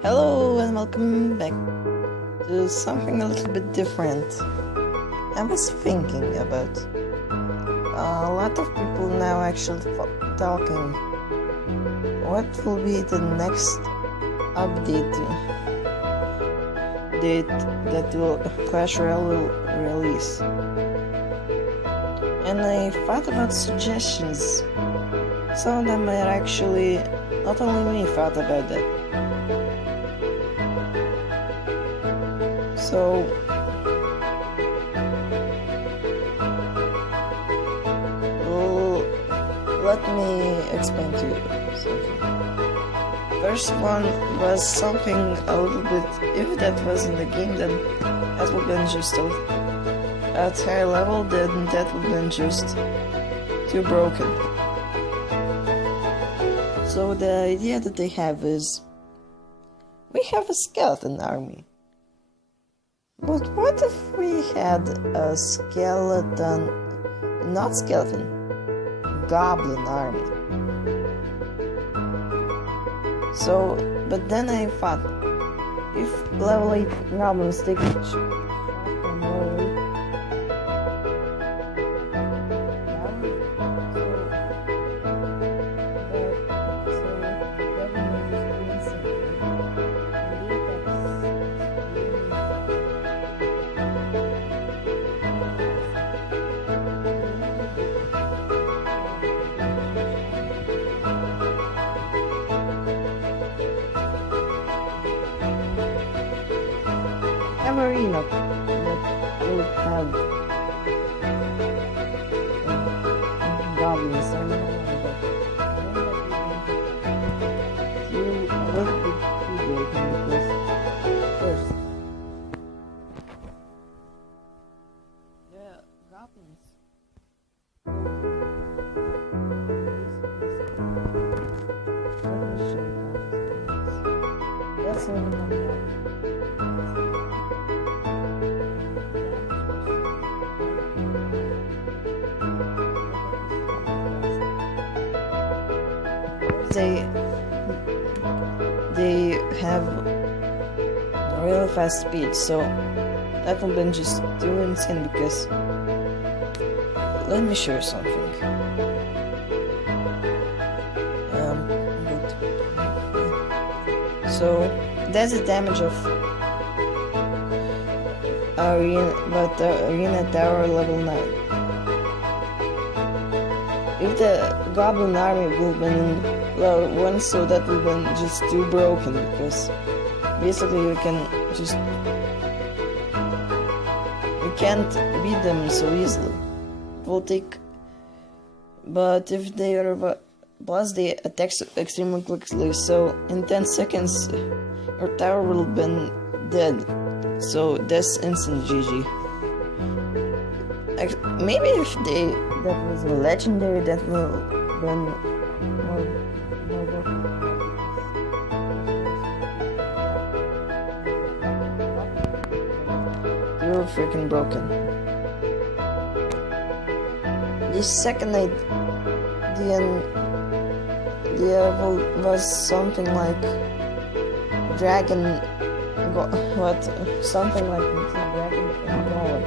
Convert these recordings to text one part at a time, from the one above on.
Hello and welcome back to something a little bit different. I was thinking about a lot of people now actually talking what will be the next update that will Clash Royale will release. And I thought about suggestions. Some of them are actually, not only me thought about that. So let me explain to you something. First one was something a little bit, if that was in the game, then that would have been just at high level, then that would have been just too broken. So the idea that they have is, we have a skeleton army. But what if we had a goblin army? So, but then I thought, if level 8 goblins take each from level 8, arena that will have goblins. I don't know, but you a little bit too broken because first, the goblins. Let me show you. That's what I'm doing. They have really fast speed, so that will be just too insane because let me show you something. So that's the damage of arena tower level 9. If the goblin army will be in level 1, so that will be just too broken because basically you can't beat them so easily. It will take, but if they are plus they attack extremely quickly, so in 10 seconds your tower will be dead. So that's instant GG. Maybe if that was a legendary, that will been more you're freaking broken. The second idea was something like dragon. Something like dragon and god.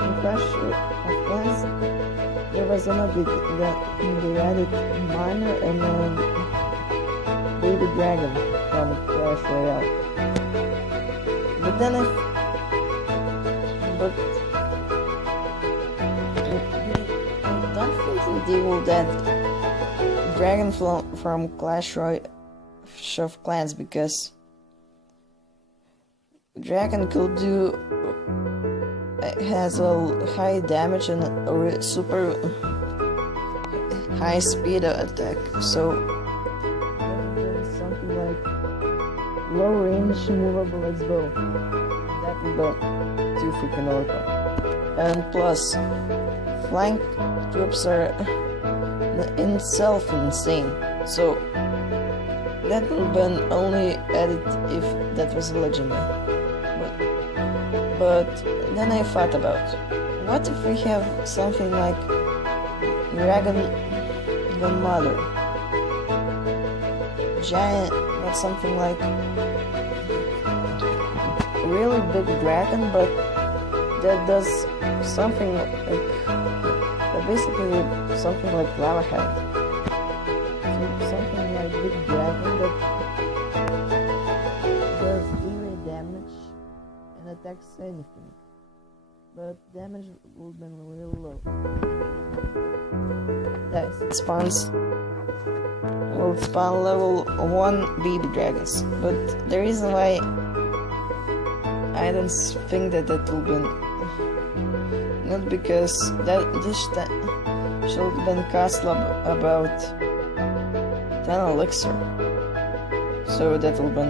In Clash of Clans, there was another that they added miner and baby dragon from Clash Royale. But then I don't think they will add dragon from Clash of Clans because dragon could has a high damage and a super high speed attack, so something like low range movable as bow. That would be too freaking OP. And plus, flank troops are in itself insane, so that would be only added if that was a legendary. But then I thought about, what if we have something like Dragon Mother, giant not something like really big dragon, but that does something like basically something like lava head. Something like big dragon that does eerie damage and attacks anything, but damage will be really low. Yes, it spawns. Will spawn level 1 baby dragons, but the reason why I don't think that will be not because that this should have been cost about 10 elixir, so that will be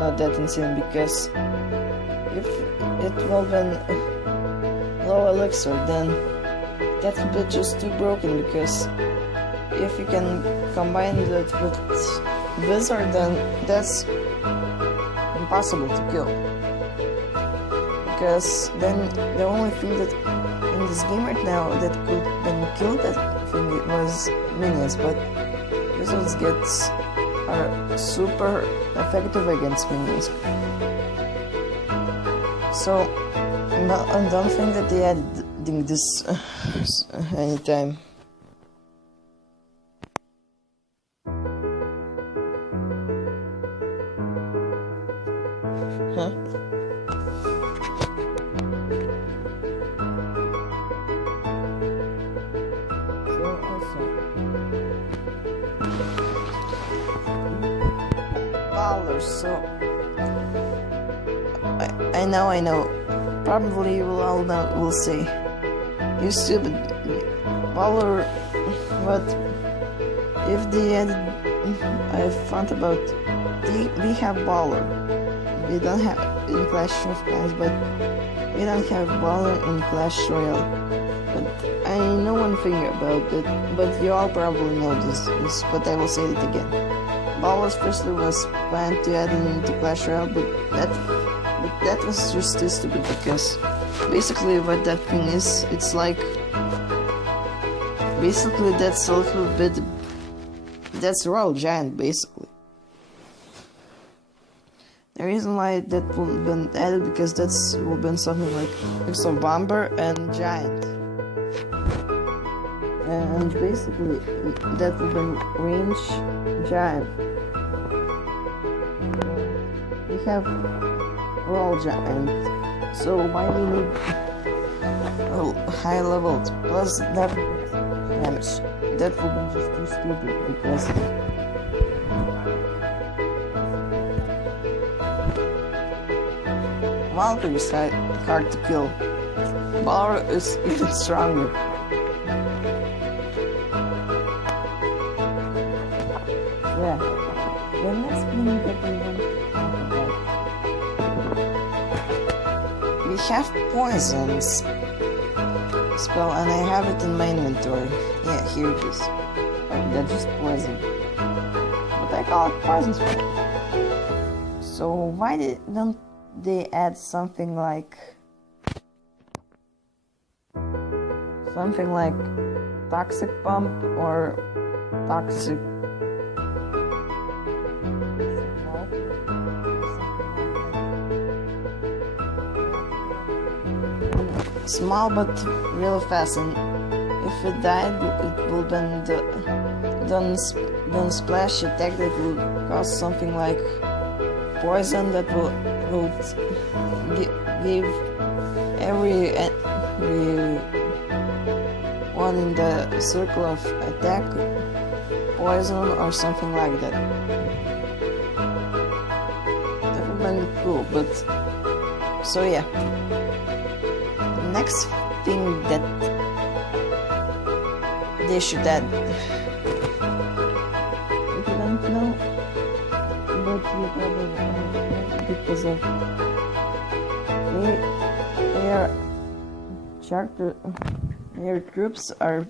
not that insane, because if it will be low elixir, then that will be just too broken, because if you can combine that with Wizard, then that's impossible to kill. Because then the only thing that in this game right now that could been killed that thing was minions, but Wizards are super effective against minions. So I don't think that they adding this anytime. Huh? So also Bowlers, so I know. Probably you will all will say, you stupid Bowler, but if they added, I found about we have Bowler. We don't have in Clash of Clans, but we don't have Bowler in Clash Royale. But I know one thing about it, but you all probably know this, but I will say it again. Bowler firstly was planned to add into Clash Royale, but that was just too stupid, because basically what that thing is, it's like basically that's a little bit, that's a Royal Giant basically. The reason why that will have been added, because that's will have been something like mix of Bomber and Giant. And basically that will have been Range Giant. We have Royal Giant, so why we need high level plus damage? That will be just too stupid, because Valkyrie is hard to kill. Bowler is even stronger. Yeah. The next thing that we want to talk about. We have poisons spell, and I have it in my inventory. Yeah, here it is. Oh, that's just poison. But I call it poison spell. So why don't they add something like toxic pump or toxic small but really fast, and if it died it will then splash attack that will cause something like poison that will give every one in the circle of attack poison or something like that. That would be cool, but so yeah. Next thing that they should add, if you don't know, but you probably know, because of their troops are,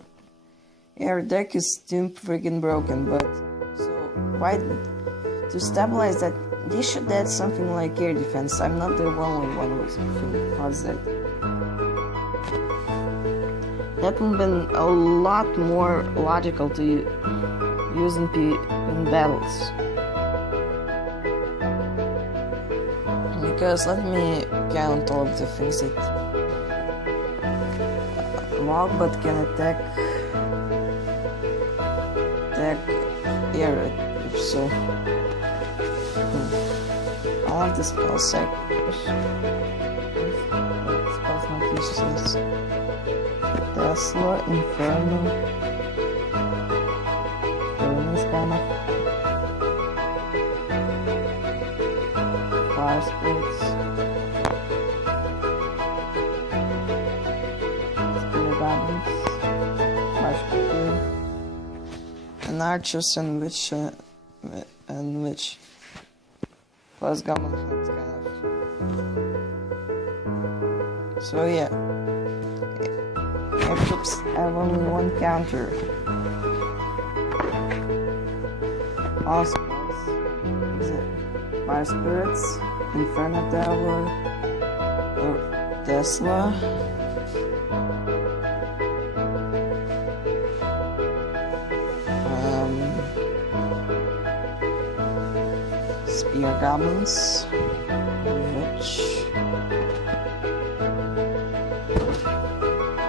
their deck is too freaking broken. But so why to stabilize that, they should add something like air defense. I'm not the only one who thinks that. That would have been a lot more logical to use in battles. Because let me count all of the things that walk but can attack air troops, so I want the spell sec. Spell's not useless. Tesla, Inferno. Is kind of fire spirits. Spear goblins. Musketeer. And archers and witch. Plus goblin heads kind of. So yeah. Air troops have only one counter. All spells exit. Fire spirits, Inferno Tower, or Tesla. Spear goblins, witch,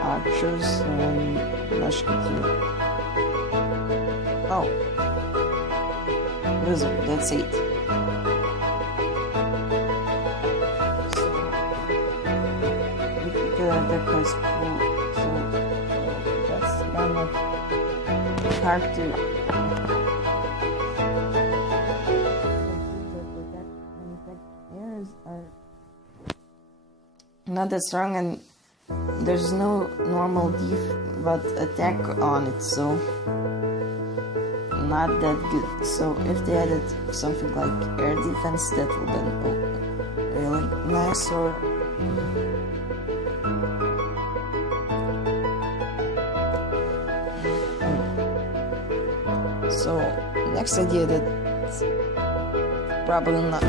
archers, and musketeer. Oh. Wizard, that's 8. So, the deck was cool, so that's kind of hard to. The airs are not that strong, and there's no normal def but attack on it, so. Not that good. So if they added something like air defense, that would have been really nice. Or so next idea that's probably not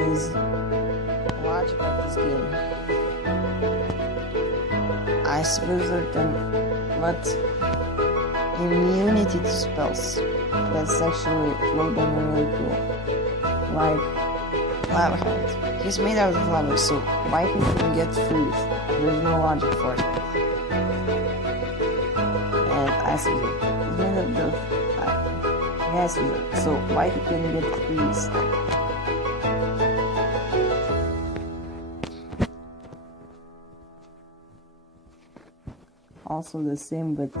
is logic of this game. Ice Wizard and what? Immunity to spells. That's actually would be really cool. Like Lava Hand. He's made out of lava, so why can't he get food? There's no logic for it. And Ice Wizard. He's made of the Ice Wizard, so why he couldn't get freeze? Also the same, but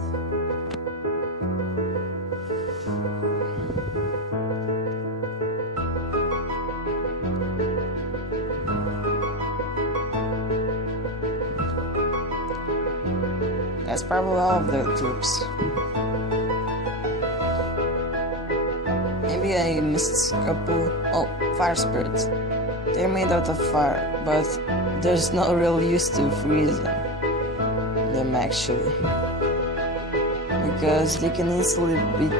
that's probably all of their troops. Maybe I missed a couple. Oh, fire spirits. They're made out of fire, but there's no real use to freezing them actually. Because they can easily be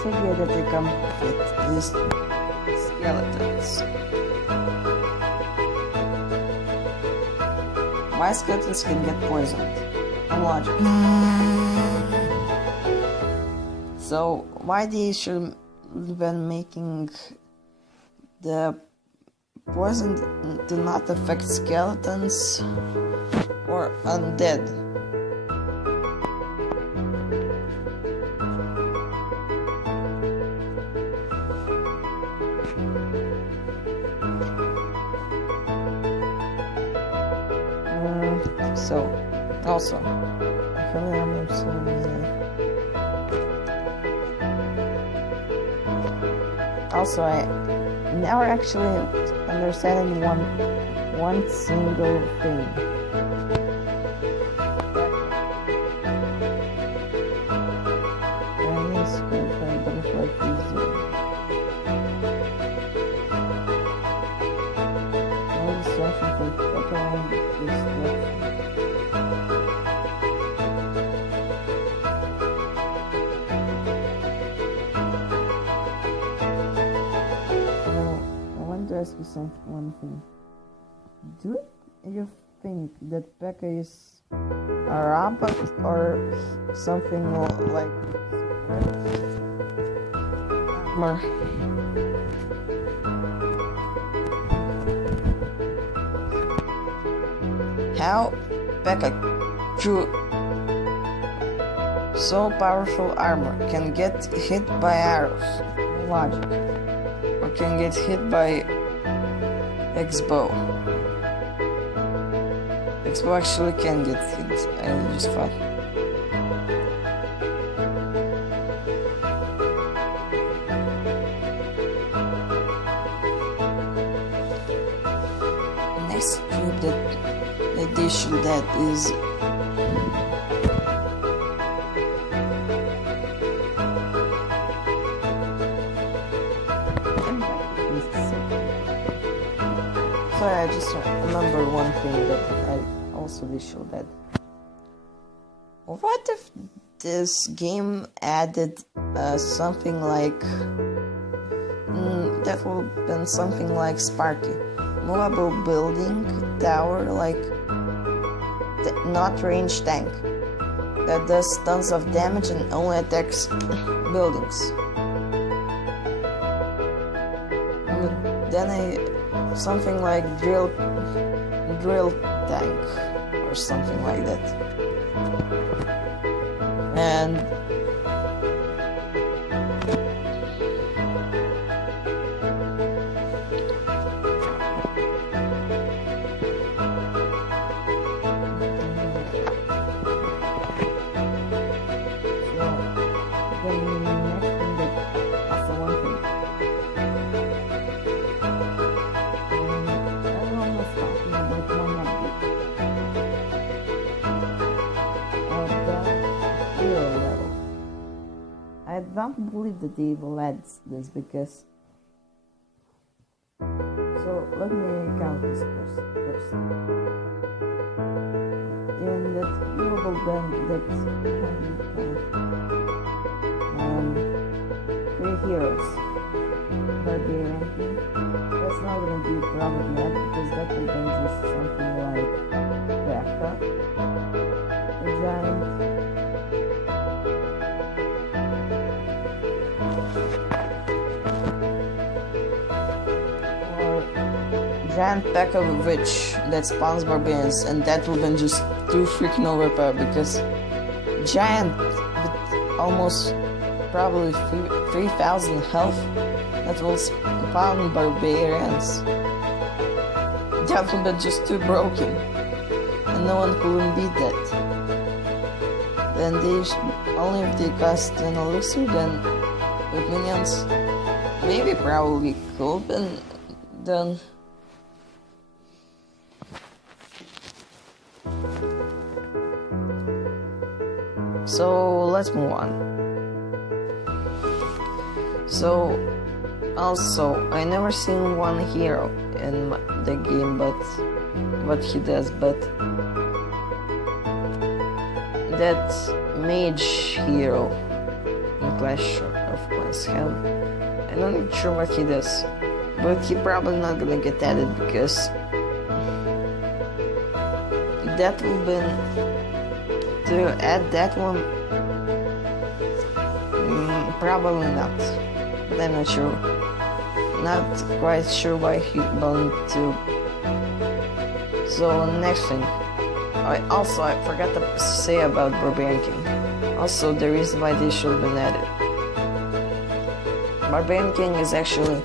idea that they come with these skeletons. Why skeletons can get poisoned? Unlogical. So why they should have been making the poison do not affect skeletons or undead? So, also, I never actually understanding one single thing. Ask you one thing. you think that Pekka is a robot or something like more? How Pekka, through so powerful armor, can get hit by arrows? Logic. Or can get hit by X-Bow. X-Bow actually can get hit, I just thought. Next group that they should that is sorry, I just remember one thing that I also did show that. What if this game added something like that would have been something like Sparky, movable building tower, like not range tank that does tons of damage and only attacks buildings. Then something like drill tank or something like that. And I don't believe that they will add this because. So let me count this first. In that movable band, that's 3 heroes. Barbarian. That's not gonna be a problem yet because that will then just something like Becca, a giant. Giant Pekka Witch that spawns barbarians, and that will be just too freaking overpowered because giant with almost probably 3,000 health that will spawn barbarians. That will be just too broken, and no one couldn't beat that. Then only if they cast an elixir, then with minions, maybe probably could be done. So let's move on. So also I never seen one hero in the game, but what he does, but that mage hero in Clash of Clans Hell, I'm not sure what he does, but he probably not gonna get added because that will be to add that one. Probably not, but I'm not sure. Not quite sure why he bound to. So next thing, I forgot to say about Barbarian King. Also, the reason why they should have been added. Barbarian King is actually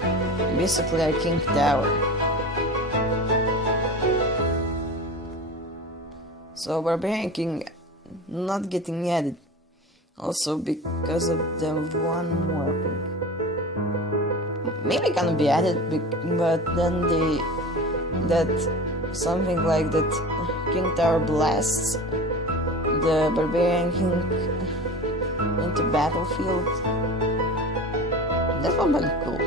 basically a king tower. So Barbarian King not getting added. Also because of the one more thing. Maybe gonna be added, but then that something like that King Tower blasts the Barbarian King into battlefield. That would be cool.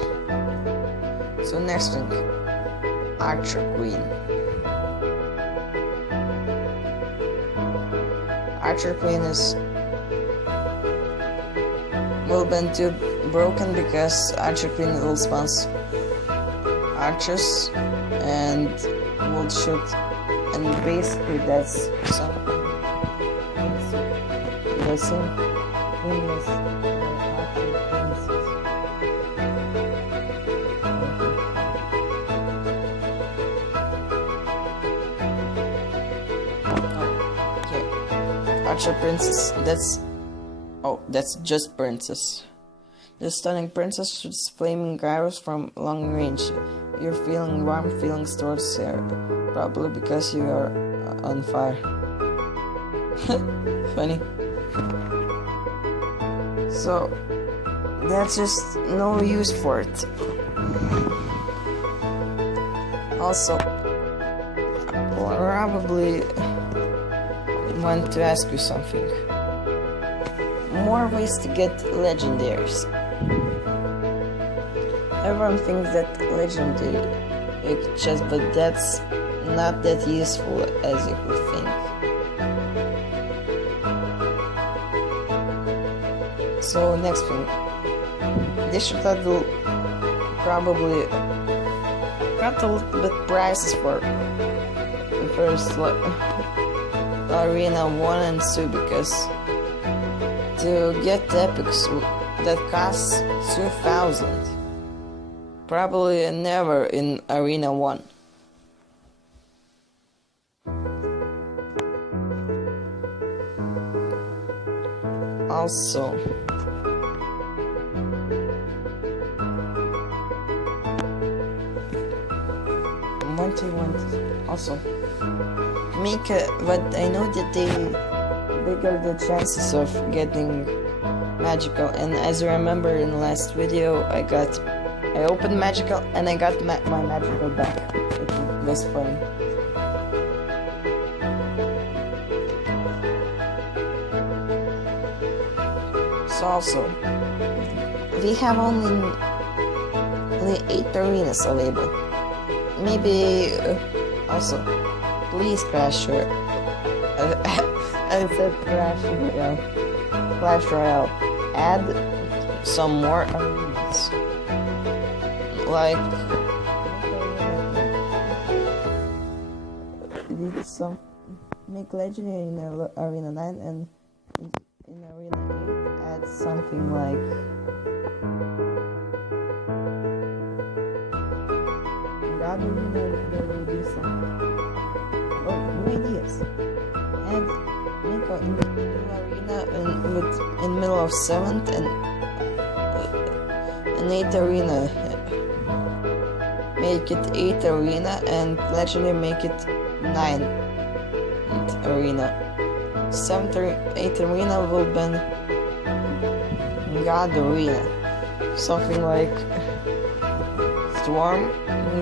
So next thing, Archer Queen. Archer Queen will be too broken because Archer Queen will spawn archers and will shoot And basically that's something the same thing as actual princess. Archer Princess, that's just Princess. The stunning princess shoots flaming arrows from long range. You're feeling warm feelings towards her, probably because you are on fire. Funny. So, that's just no use for it. Also, I probably want to ask you something. More ways to get legendaries. Everyone thinks that legendary chest, but that's not that useful as you could think. So next thing, this should will probably cut a little bit prices for the first Arena 1 and 2, because to get epics that costs 2,000, probably never in Arena 1. Also, what I want also make but I know that they bigger the chances of getting magical, and as you remember in the last video I opened magical and I got my magical back. It was funny. So also, we have only 8 arenas available. Maybe also, please Crasher. I said Crash Royale. Clash Royale. Add some more arenas. Like some make legendary in Arena 9 and in Arena 8 add something like God there will be some new ideas, and make a new arena in middle of 7th and an 8th arena. Make it 8th arena and legendary make it 9th arena. 7th or 8th arena will be God arena. Something like Storm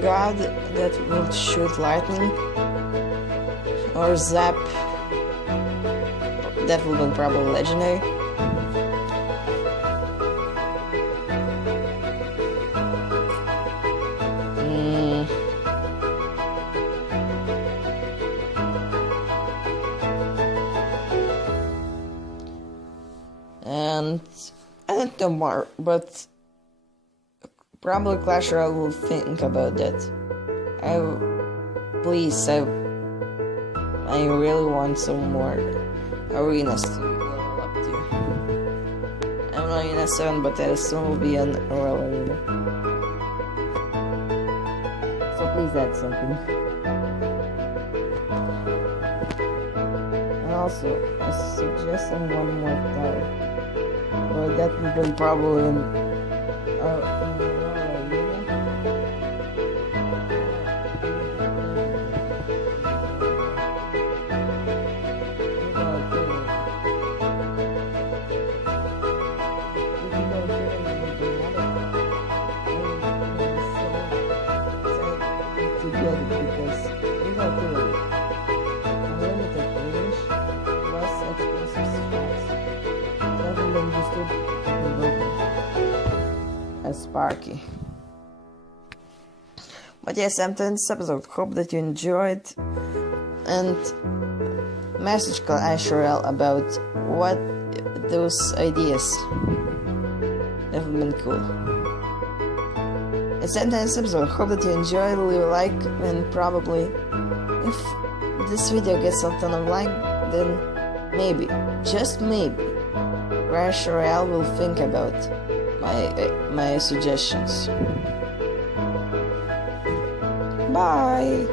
God that will shoot lightning, or Zap that will be probably legendary. And I don't know more, but probably Clash Royale will think about that. I really want some more arenas to level up to. I'm on Arena 7, but I soon will be on Royal Arena. So please add something. And also, I suggest one more tower. Well, that will be probably in Royal Arena. Because we have unlimited range plus explosive shots. Rather than just as Sparky. But yes, I'm done this episode. Hope that you enjoyed, and message Clash Royale about what those ideas have been cool. It's the end of this episode. Hope that you enjoyed. Leave a like, and probably, if this video gets a ton of like, then maybe, just maybe, Royale will think about my suggestions. Bye!